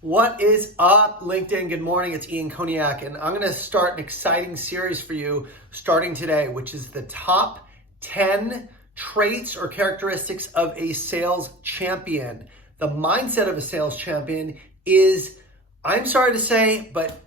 What is up, LinkedIn? Good morning, it's Ian Koniak, and I'm gonna start an exciting series for you starting today, which is the top 10 traits or characteristics of a sales champion. The mindset of a sales champion is, I'm sorry to say, but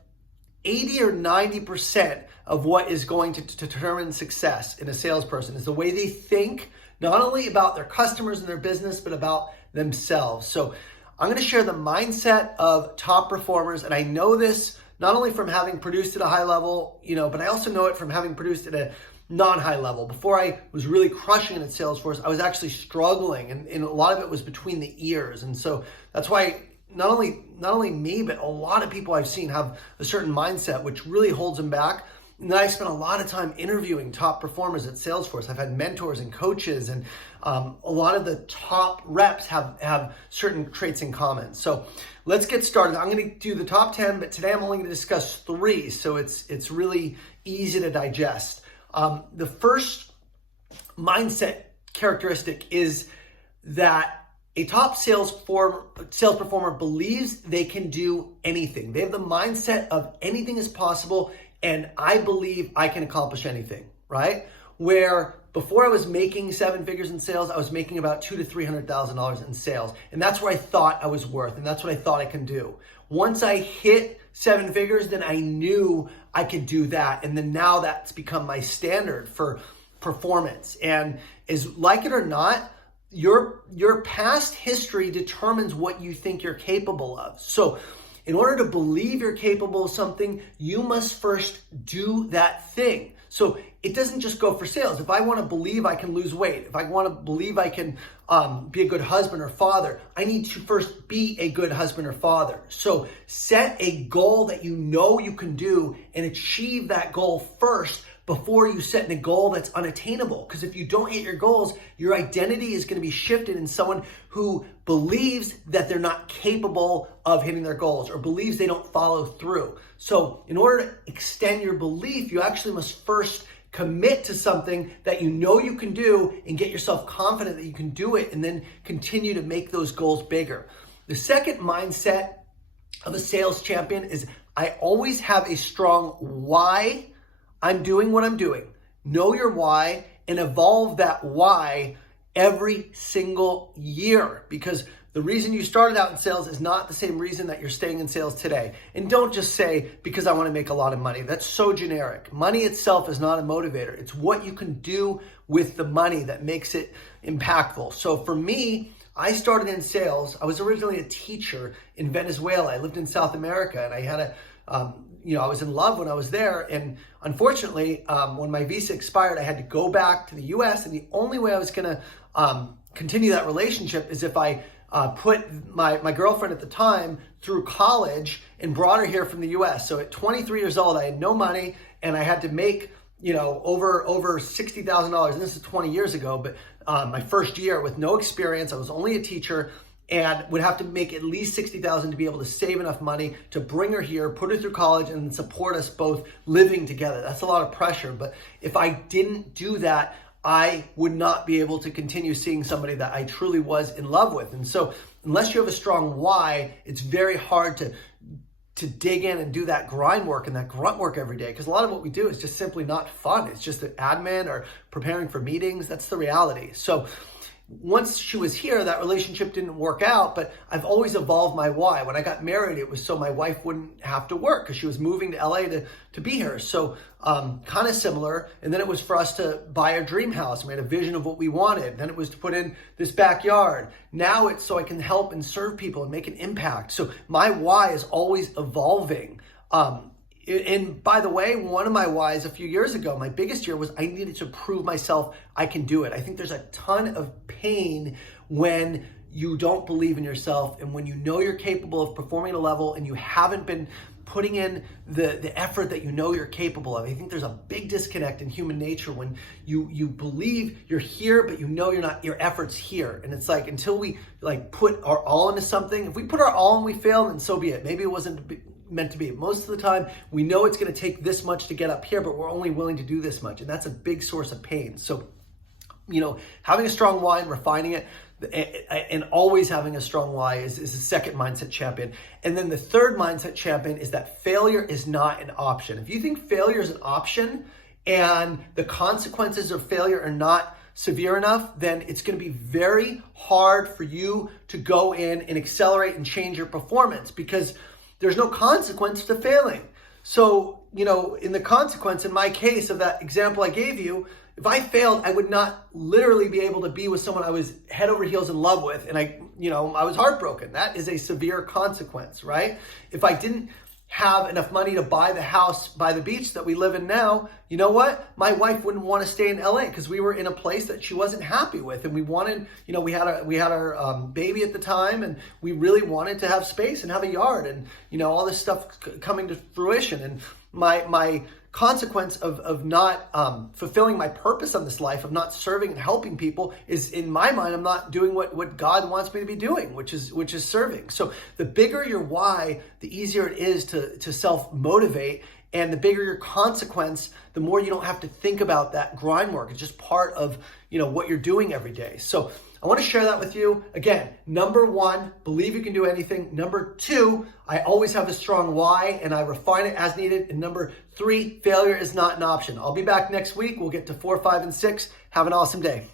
80 or 90% of what is going to determine success in a salesperson is the way they think, not only about their customers and their business, but about themselves. So I'm going to share the mindset of top performers, and I know this not only from having produced at a high level, but I also know it from having produced at a non-high level. Before I was really crushing it at Salesforce, I was actually struggling, and a lot of it was between the ears. And so that's why not only me, but a lot of people I've seen have a certain mindset which really holds them back. And then I spent a lot of time interviewing top performers at Salesforce. I've had mentors and coaches, and a lot of the top reps have certain traits in common. So let's get started. I'm going to do the top 10, but today I'm only going to discuss 3, so it's really easy to digest. The first mindset characteristic is that a top sales performer believes they can do anything. They have the mindset of anything is possible, and I believe I can accomplish anything, right? Where before I was making 7 figures in sales, I was making about $200,000 to $300,000 in sales. And that's what I thought I was worth, and that's what I thought I can do. Once I hit 7 figures, then I knew I could do that. And then now that's become my standard for performance. And is like it or not, your past history determines what you think you're capable of. So in order to believe you're capable of something, you must first do that thing. So it doesn't just go for sales. If I want to believe I can lose weight, if I want to believe I can be a good husband or father, I need to first be a good husband or father. So set a goal that you know you can do and achieve that goal first before you set a goal that's unattainable. Because if you don't hit your goals, your identity is going to be shifted in someone who believes that they're not capable of hitting their goals or believes they don't follow through. So in order to extend your belief, you actually must first commit to something that you know you can do and get yourself confident that you can do it, and then continue to make those goals bigger. The second mindset of a sales champion is I always have a strong why I'm doing what I'm doing. Know your why and evolve that why every single year, because the reason you started out in sales is not the same reason that you're staying in sales today. And don't just say, because I want to make a lot of money. That's so generic. Money itself is not a motivator. It's what you can do with the money that makes it impactful. So for me, I started in sales. I was originally a teacher in Venezuela. I lived in South America, and I had I was in love when I was there. And unfortunately, when my visa expired, I had to go back to the US. And the only way I was going to continue that relationship is if I put my girlfriend at the time through college and brought her here from the US. So at 23 years old, I had no money, and I had to make, over $60,000. And this is 20 years ago, but my first year with no experience, I was only a teacher, and would have to make at least $60,000 to be able to save enough money to bring her here, put her through college, and support us both living together. That's a lot of pressure. But if I didn't do that, I would not be able to continue seeing somebody that I truly was in love with. And so unless you have a strong why, it's very hard to dig in and do that grind work and that grunt work every day, because a lot of what we do is just simply not fun. It's just an admin or preparing for meetings. That's the reality. So once she was here, that relationship didn't work out, but I've always evolved my why. When I got married, it was so my wife wouldn't have to work because she was moving to LA to be here. So kind of similar. And then it was for us to buy a dream house. We had a vision of what we wanted. Then it was to put in this backyard. Now it's so I can help and serve people and make an impact. So my why is always evolving. And by the way, one of my whys a few years ago, my biggest year, was I needed to prove myself I can do it. I think there's a ton of pain when you don't believe in yourself and when you know you're capable of performing at a level and you haven't been putting in the effort that you know you're capable of. I think there's a big disconnect in human nature when you believe you're here, but you know you're not, your effort's here. And it's like, until we put our all into something, if we put our all and we fail, then so be it. Maybe it wasn't meant to be. Most of the time, we know it's going to take this much to get up here, but we're only willing to do this much. And that's a big source of pain. So, having a strong why and refining it. and always having a strong why is the second mindset champion. And then the third mindset champion is that failure is not an option. If you think failure is an option and the consequences of failure are not severe enough, then it's going to be very hard for you to go in and accelerate and change your performance because there's no consequence to failing. So, in the consequence, in my case of that example I gave you, if I failed, I would not literally be able to be with someone I was head over heels in love with. And I was heartbroken. That is a severe consequence, right? If I didn't have enough money to buy the house by the beach that we live in now, you know what? My wife wouldn't want to stay in LA because we were in a place that she wasn't happy with. And we wanted, we had our baby at the time, and we really wanted to have space and have a yard and, all this stuff coming to fruition. And my consequence of not fulfilling my purpose on this life, of not serving and helping people, is, in my mind, I'm not doing what God wants me to be doing, which is serving. So the bigger your why, the easier it is to self-motivate, and the bigger your consequence, the more you don't have to think about that grind work. It's just part of what you're doing every day. So I want to share that with you. Again, number one, believe you can do anything. Number two, I always have a strong why and I refine it as needed. And number three, failure is not an option. I'll be back next week. We'll get to 4, 5, and 6. Have an awesome day.